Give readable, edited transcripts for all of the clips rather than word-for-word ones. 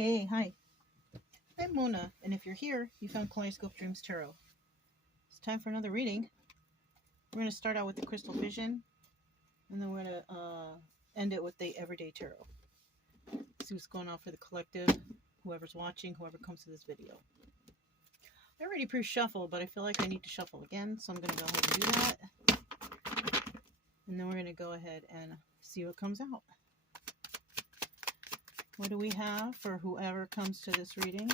Hey, hi. I'm Mona, and if you're here, you found Kaleidoscope Dreams Tarot. It's time for another reading. We're going to start out with the Crystal Vision, and then we're going to end it with the Everyday Tarot. See what's going on for the collective, whoever's watching, whoever comes to this video. I already pre-shuffled, but I feel like I need to shuffle again, so I'm going to go ahead and do that. And then we're going to go ahead and see what comes out. What do we have for whoever comes to this reading?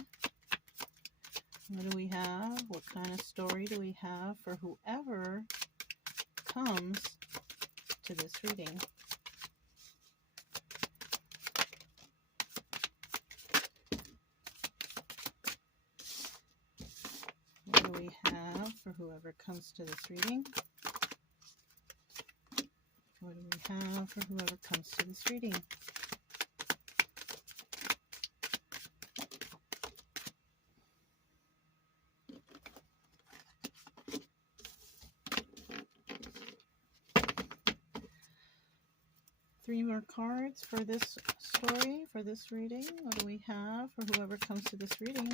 What do we have? What kind of story do we have for whoever comes to this reading? What do we have for whoever comes to this reading? What do we have for whoever comes to this reading? Three more cards for this story, for this reading. What do we have for whoever comes to this reading?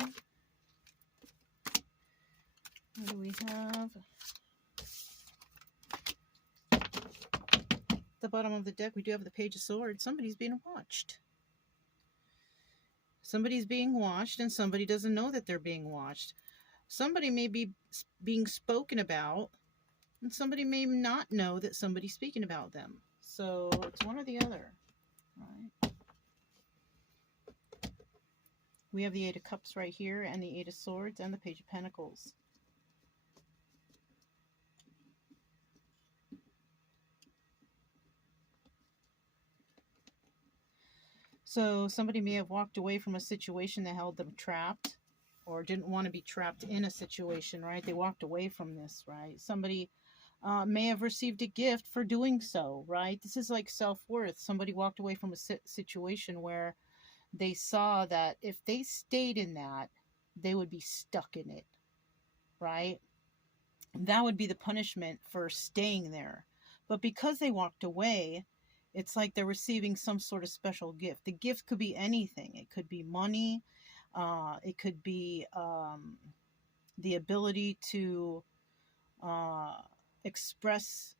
What do we have? At the bottom of the deck, we do have the Page of Swords. Somebody's being watched. Somebody's being watched, and somebody doesn't know that they're being watched. Somebody may be being spoken about, and somebody may not know that somebody's speaking about them. So it's one or the other, right? We have the Eight of Cups right here, and the Eight of Swords, and the Page of Pentacles. So somebody may have walked away from a situation that held them trapped, or didn't want to be trapped in a situation, right? They walked away from this, right? Somebody may have received a gift for doing so, right? This is like self-worth. Somebody walked away from a situation where they saw that if they stayed in that, they would be stuck in it, right? That would be the punishment for staying there. But because they walked away, it's like they're receiving some sort of special gift. The gift could be anything. It could be money. It could be the ability to express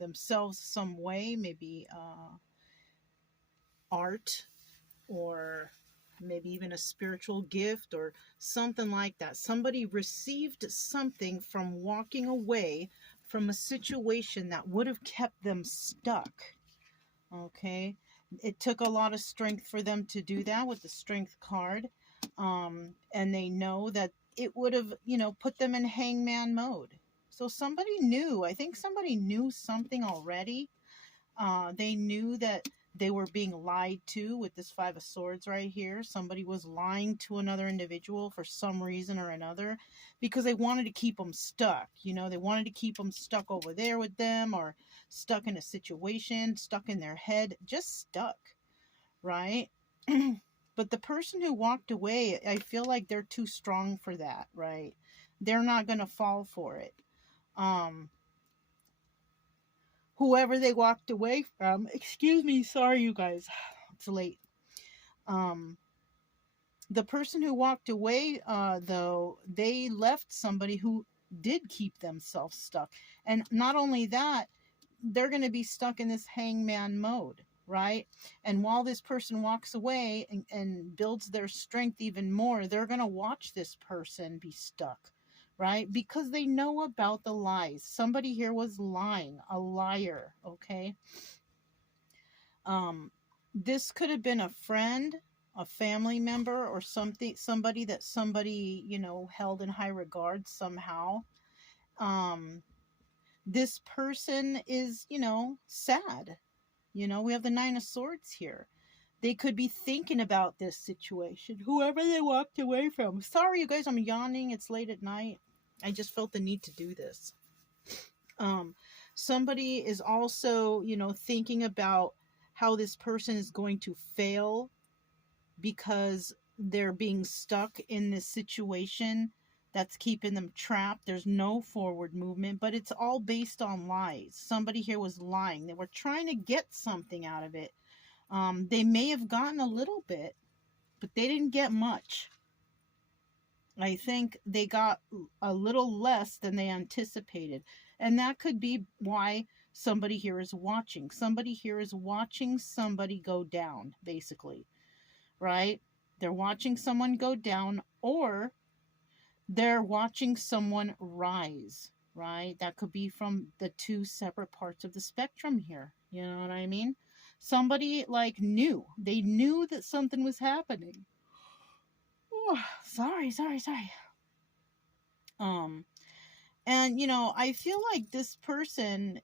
themselves some way, maybe art, or maybe even a spiritual gift or something like that. Somebody received something from walking away from a situation that would have kept them stuck. Okay, it took a lot of strength for them to do that with the Strength card, and they know that it would have, put them in hangman mode. So somebody knew, I think somebody knew something already. They knew that they were being lied to with this Five of Swords right here. Somebody was lying to another individual for some reason or another, because they wanted to keep them stuck. They wanted to keep them stuck over there with them, or stuck in a situation, stuck in their head, just stuck, right? But the person who walked away, I feel like they're too strong for that, right? They're not going to fall for it. Whoever they walked away from, excuse me, sorry you guys, it's late. The person who walked away, though, they left somebody who did keep themselves stuck. And not only that, they're going to be stuck in this hangman mode, right? And while this person walks away and builds their strength even more, they're going to watch this person be stuck, right? Because they know about the lies. Somebody here was lying, a liar, okay? This could have been a friend, a family member, or somebody that somebody, held in high regard somehow. This person is, sad. We have the Nine of Swords here. They could be thinking about this situation, whoever they walked away from. Sorry, you guys, I'm yawning. It's late at night. I just felt the need to do this. Somebody is also, thinking about how this person is going to fail because they're being stuck in this situation that's keeping them trapped. There's no forward movement, but it's all based on lies. Somebody here was lying. They were trying to get something out of it. They may have gotten a little bit, but they didn't get much. I think they got a little less than they anticipated. And that could be why somebody here is watching. Somebody here is watching somebody go down, basically, right? They're watching someone go down, or they're watching someone rise, right? That could be from the two separate parts of the spectrum here. You know what I mean? Somebody like knew. They knew that something was happening. Oh, sorry. Um, and I feel like this person,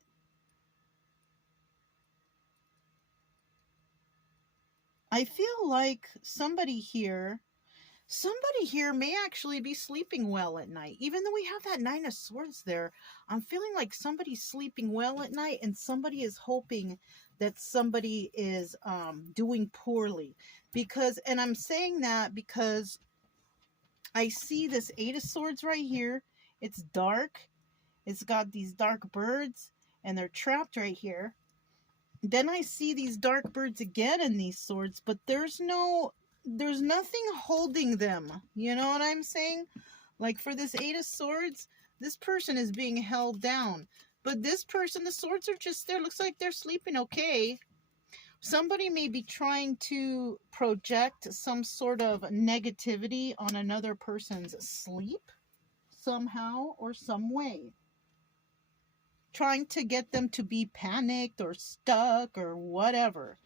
I feel like somebody here may actually be sleeping well at night. Even though we have that Nine of Swords there, I'm feeling like somebody's sleeping well at night, and somebody is hoping that somebody is doing poorly. And I'm saying that because I see this Eight of Swords right here. It's dark. It's got these dark birds, and they're trapped right here. Then I see these dark birds again in these swords, but there's nothing holding them. You know what I'm saying? Like for this Eight of Swords, this person is being held down. But this person, the swords are just there. Looks like they're sleeping okay. Somebody may be trying to project some sort of negativity on another person's sleep somehow or some way. Trying to get them to be panicked or stuck or whatever.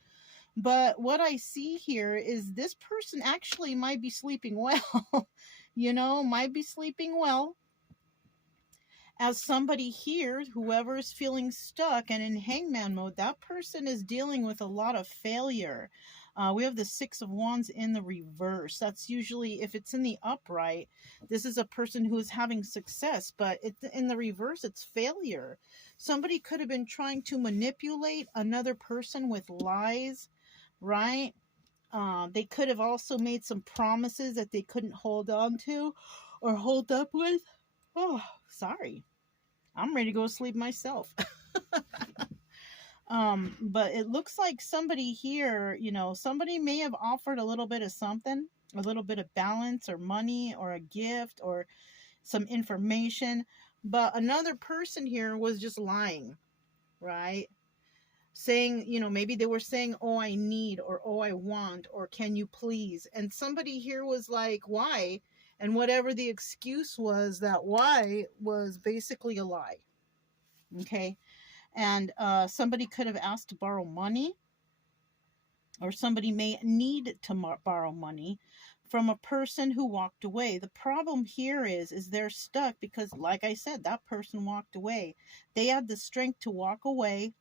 But what I see here is this person actually might be sleeping well. Might be sleeping well. As somebody here, whoever is feeling stuck and in hangman mode, that person is dealing with a lot of failure. We have the Six of Wands in the reverse. That's usually, if it's in the upright, this is a person who is having success, but in the reverse, it's failure. Somebody could have been trying to manipulate another person with lies, right? They could have also made some promises that they couldn't hold on to or hold up with. Oh, sorry. I'm ready to go to sleep myself. But it looks like somebody here, somebody may have offered a little bit of something, a little bit of balance or money or a gift or some information. But another person here was just lying, right? Saying, maybe they were saying, oh, I need, or oh, I want, or can you please? And somebody here was like, why? And whatever the excuse was, that why was basically a lie. Okay. And somebody could have asked to borrow money, or somebody may need to borrow money from a person who walked away. The problem here is they're stuck because, like I said, that person walked away. They had the strength to walk away.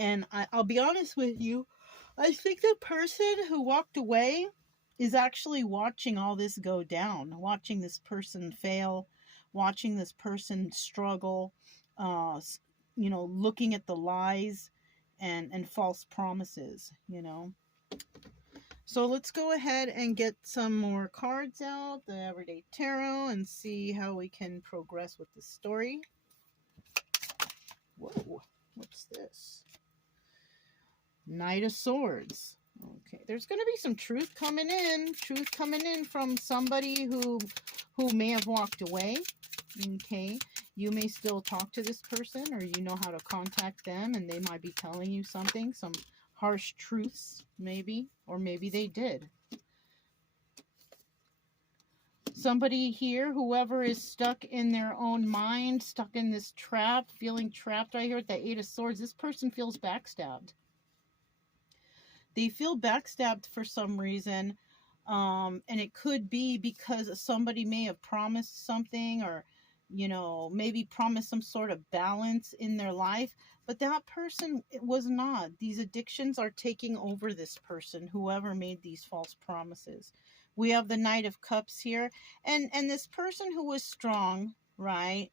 And I'll be honest with you, I think the person who walked away is actually watching all this go down, watching this person fail, watching this person struggle, looking at the lies and false promises, So let's go ahead and get some more cards out, the Everyday Tarot, and see how we can progress with the story. Whoa, what's this? Knight of Swords. Okay, there's going to be some truth coming in from somebody who may have walked away. Okay, you may still talk to this person, or you know how to contact them, and they might be telling you something, some harsh truths, maybe, or maybe they did. Somebody here, whoever is stuck in their own mind, stuck in this trap, feeling trapped right here with the Eight of Swords, this person feels backstabbed. They feel backstabbed for some reason, and it could be because somebody may have promised something, or maybe promised some sort of balance in their life, but that person, it was not. These addictions are taking over this person, whoever made these false promises. We have the Knight of Cups here, and this person who was strong, right,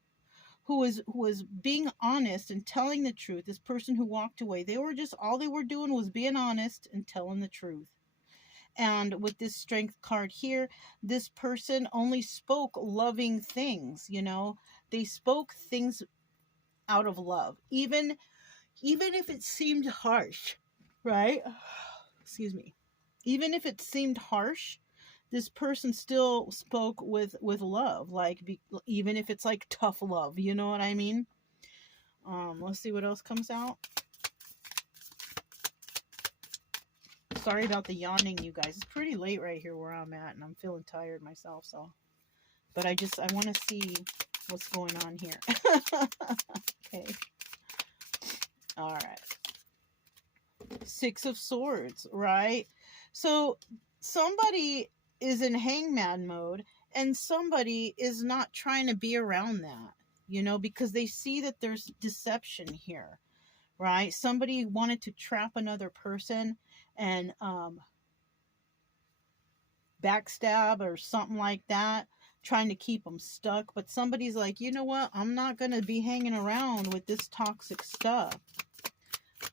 who was being honest and telling the truth, this person who walked away, all they were doing was being honest and telling the truth. And with this Strength card here, this person only spoke loving things, They spoke things out of love. Even if it seemed harsh, right? Excuse me. Even if it seemed harsh, this person still spoke with love, like even if it's like tough love, you know what I mean? Let's see what else comes out. Sorry about the yawning, you guys. It's pretty late right here where I'm at, and I'm feeling tired myself. So, but I want to see what's going on here. Okay. All right. Six of Swords, right? So somebody is in hangman mode, and somebody is not trying to be around that, because they see that there's deception here, right? Somebody wanted to trap another person and backstab or something like that, trying to keep them stuck. But somebody's like, you know what? I'm not going to be hanging around with this toxic stuff.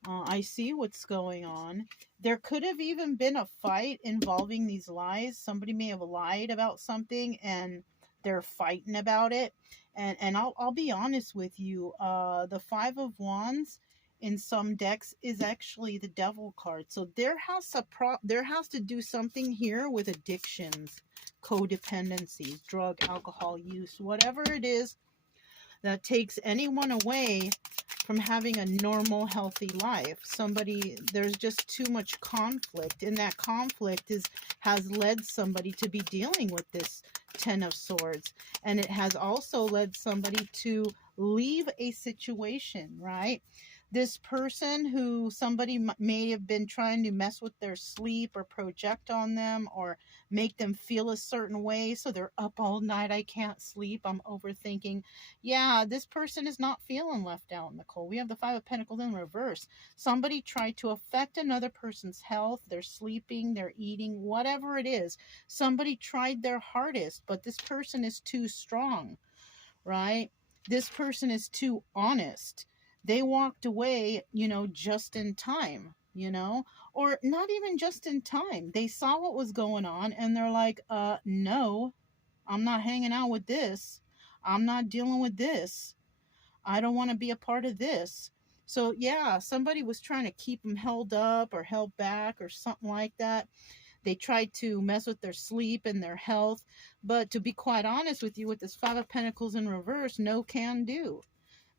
I see what's going on. There could have even been a fight involving these lies. Somebody may have lied about something and they're fighting about it. And I'll be honest with you. The Five of Wands in some decks is actually the Devil card. So there has to do something here with addictions, codependencies, drug, alcohol use, whatever it is that takes anyone away from having a normal, healthy life. There's just too much conflict, and that conflict has led somebody to be dealing with this Ten of Swords, and it has also led somebody to leave a situation, right? This person who somebody may have been trying to mess with their sleep or project on them or make them feel a certain way, so they're up all night, I can't sleep, I'm overthinking. Yeah, this person is not feeling left out in the cold. We have the Five of Pentacles in reverse. Somebody tried to affect another person's health, their sleeping, their eating, whatever it is. Somebody tried their hardest, but this person is too strong, right? This person is too honest. They walked away, just in time, or not even just in time. They saw what was going on and they're like, no, I'm not hanging out with this. I'm not dealing with this. I don't want to be a part of this. So yeah, somebody was trying to keep them held up or held back or something like that. They tried to mess with their sleep and their health. But to be quite honest with you, with this Five of Pentacles in reverse, no can do.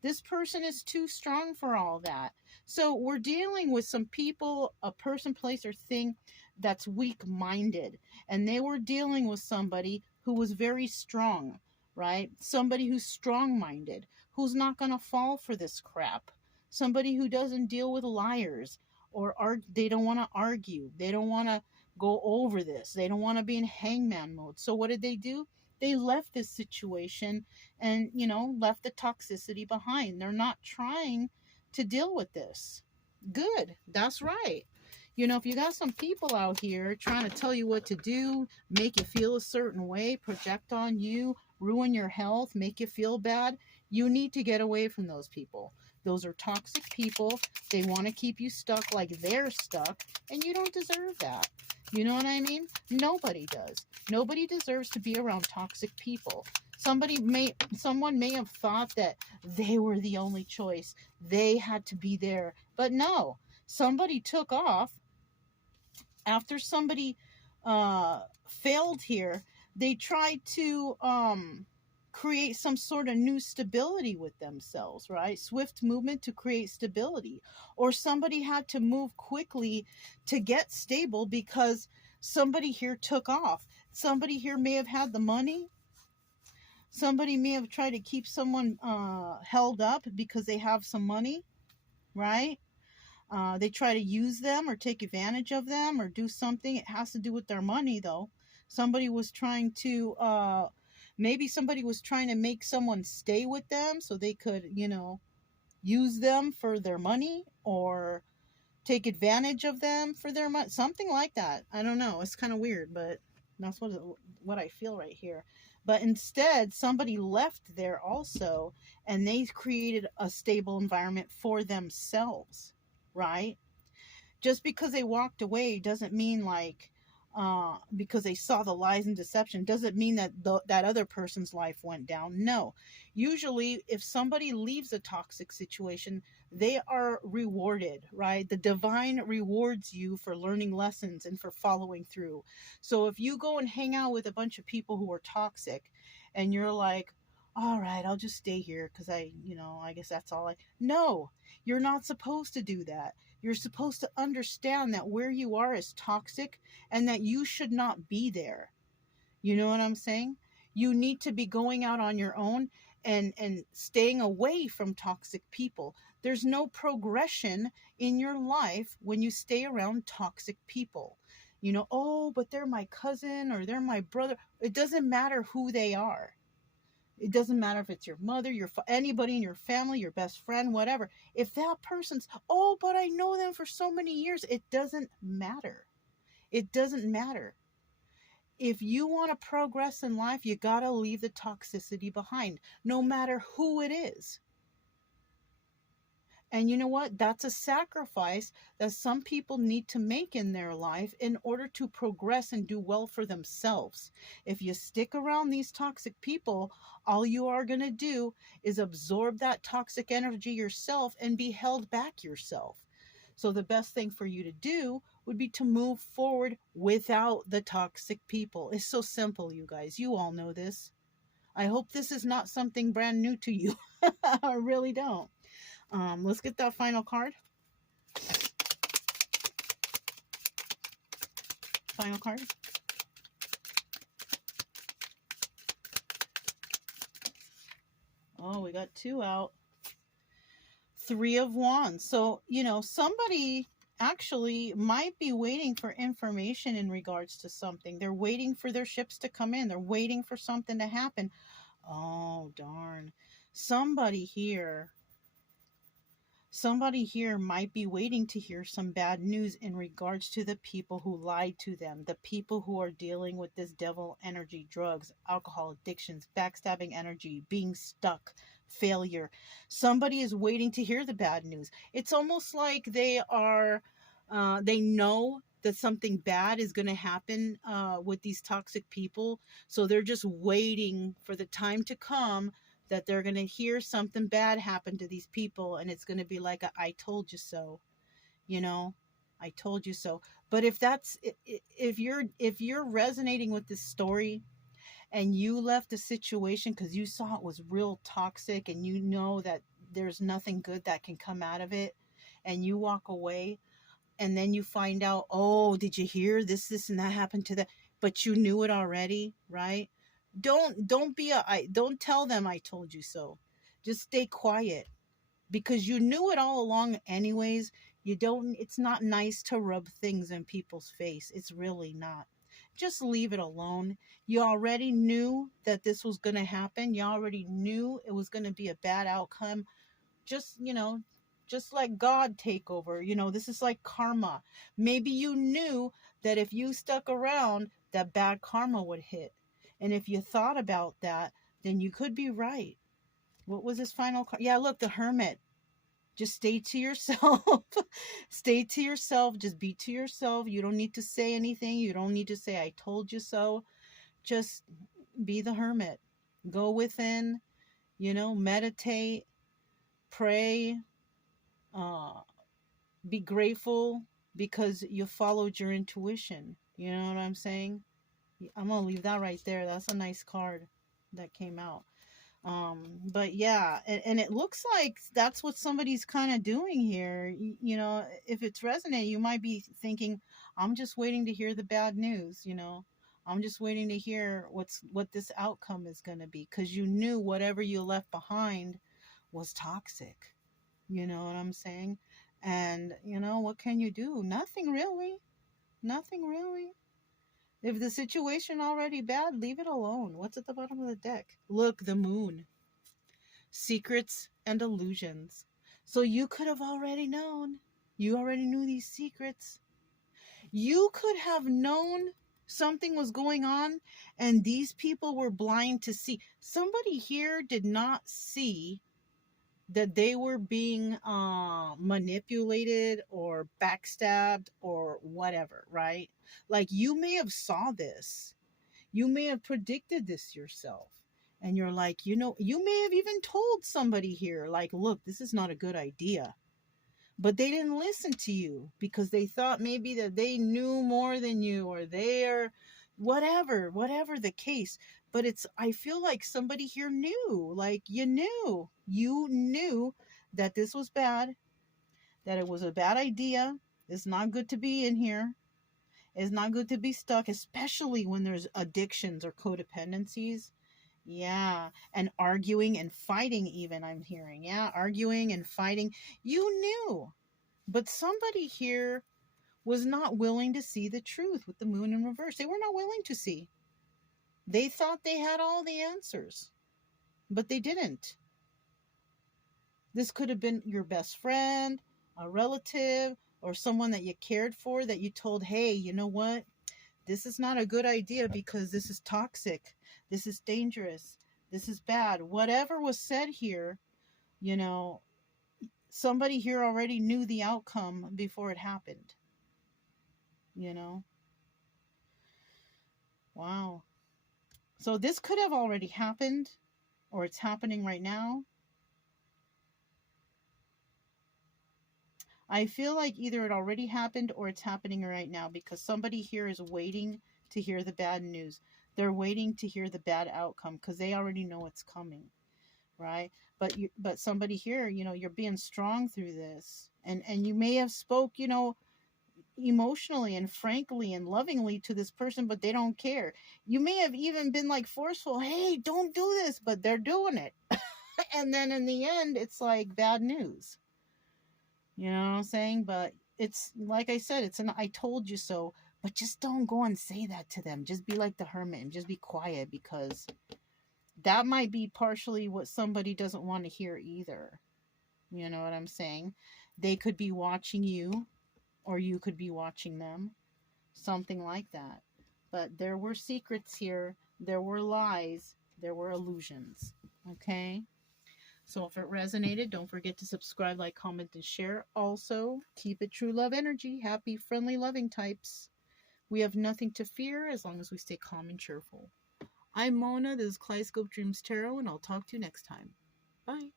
This person is too strong for all that. So we're dealing with some people, a person, place, or thing that's weak-minded. And they were dealing with somebody who was very strong, right? Somebody who's strong-minded, who's not going to fall for this crap. Somebody who doesn't deal with liars or they don't want to argue. They don't want to go over this. They don't want to be in hangman mode. So what did they do? They left this situation and, left the toxicity behind. They're not trying to deal with this. Good. That's right. If you got some people out here trying to tell you what to do, make you feel a certain way, project on you, ruin your health, make you feel bad, you need to get away from those people. Those are toxic people. They want to keep you stuck like they're stuck, and you don't deserve that. You know what I mean? Nobody does. Nobody deserves to be around toxic people. Someone may have thought that they were the only choice. They had to be there. But no, somebody took off. After somebody failed here, they tried to create some sort of new stability with themselves, right? Swift movement to create stability. Or somebody had to move quickly to get stable because somebody here took off. Somebody here may have had the money. Somebody may have tried to keep someone held up because they have some money, right? They try to use them or take advantage of them or do something. It has to do with their money, though. Somebody was trying to, maybe somebody was trying to make someone stay with them so they could, use them for their money or take advantage of them for their money. Something like that. I don't know. It's kind of weird, but that's what I feel right here. But instead, somebody left there also, and they created a stable environment for themselves, right? Just because they walked away doesn't mean like because they saw the lies and deception, doesn't mean that that other person's life went down. No. Usually, if somebody leaves a toxic situation, they are rewarded, right? The divine rewards you for learning lessons and for following through. So if you go and hang out with a bunch of people who are toxic and you're like, all right, I'll just stay here because I guess that's all No, you're not supposed to do that. You're supposed to understand that where you are is toxic and that you should not be there. You know what I'm saying? You need to be going out on your own and staying away from toxic people. There's no progression in your life when you stay around toxic people. Oh, but they're my cousin or they're my brother. It doesn't matter who they are. It doesn't matter if it's your mother, anybody in your family, your best friend, whatever. If that person's, oh, but I know them for so many years, it doesn't matter. It doesn't matter. If you want to progress in life, you got to leave the toxicity behind, no matter who it is. And you know what? That's a sacrifice that some people need to make in their life in order to progress and do well for themselves. If you stick around these toxic people, all you are going to do is absorb that toxic energy yourself and be held back yourself. So the best thing for you to do would be to move forward without the toxic people. It's so simple, you guys. You all know this. I hope this is not something brand new to you. I really don't. Let's get that final card. Final card. Oh, we got 2 out. 3 of Wands. So, somebody actually might be waiting for information in regards to something. They're waiting for their ships to come in. They're waiting for something to happen. Oh, darn. Somebody here might be waiting to hear some bad news in regards to the people who lied to them, the people who are dealing with this devil energy, drugs, alcohol, addictions, backstabbing energy, being stuck, failure. Somebody is waiting to hear the bad news. It's almost like they know that something bad is going to happen with these toxic people. So they're just waiting for the time to come that they're going to hear something bad happen to these people, and it's going to be like I told you so. I told you so. But if you're resonating with this story and you left a situation because you saw it was real toxic and you know that there's nothing good that can come out of it, and you walk away and then you find out, oh, did you hear this and that happened to that, but you knew it already, right? Don't tell them I told you so. Just stay quiet, because you knew it all along anyways. It's not nice to rub things in people's face. It's really not. Just leave it alone. You already knew that this was going to happen. You already knew it was going to be a bad outcome. Just let God take over. This is like karma. Maybe you knew that if you stuck around, that bad karma would hit. And if you thought about that, then you could be right. What was his final card? Yeah, look, the Hermit. Just stay to yourself. Stay to yourself. Just be to yourself. You don't need to say anything. You don't need to say, I told you so. Just be the Hermit. Go within, meditate, pray, be grateful because you followed your intuition. You know what I'm saying? I'm going to leave that right there. That's a nice card that came out. But yeah, and it looks like that's what somebody's kind of doing here. If it's resonating, you might be thinking, I'm just waiting to hear the bad news. I'm just waiting to hear what this outcome is going to be, because you knew whatever you left behind was toxic. You know what I'm saying? And what can you do? Nothing really. Nothing really. If the situation already bad, leave it alone. What's at the bottom of the deck? Look, the Moon. Secrets and illusions. So you could have already known. You already knew these secrets. You could have known something was going on, and these people were blind to see. Somebody here did not see that they were being manipulated or backstabbed or whatever, right? Like you may have saw this, you may have predicted this yourself, and you're like, you may have even told somebody here, like, look, this is not a good idea, but they didn't listen to you because they thought maybe that they knew more than you, or they are whatever the case. But I feel like somebody here knew, like you knew that this was bad, that it was a bad idea. It's not good to be in here. It's not good to be stuck, especially when there's addictions or codependencies. Yeah, and arguing and fighting, even, I'm hearing. Yeah, arguing and fighting. You knew, but somebody here was not willing to see the truth with the moon in reverse. They were not willing to see. They thought they had all the answers, but they didn't. This could have been your best friend, a relative, or someone that you cared for, that you told, hey, you know what? This is not a good idea because this is toxic. This is dangerous. This is bad. Whatever was said here, you know, somebody here already knew the outcome before it happened. You know? Wow. So this could have already happened, or it's happening right now. I feel like either it already happened or it's happening right now, because somebody here is waiting to hear the bad news. They're waiting to hear the bad outcome because they already know it's coming, right? But somebody here, you're being strong through this, and you may have spoke, emotionally and frankly and lovingly to this person, but they don't care. You may have even been like forceful, hey, don't do this, but they're doing it. And then in the end, it's like bad news. You know what I'm saying? But it's like I said, it's an I told you so, but just don't go and say that to them. Just be like the hermit and just be quiet, because that might be partially what somebody doesn't want to hear either. You know what I'm saying? They could be watching you, or you could be watching them. Something like that. But there were secrets here, there were lies, there were illusions. Okay? So if it resonated, don't forget to subscribe, like, comment, and share. Also, keep it true love energy. Happy, friendly, loving types. We have nothing to fear as long as we stay calm and cheerful. I'm Mona. This is Kaleidoscope Dreams Tarot, and I'll talk to you next time. Bye.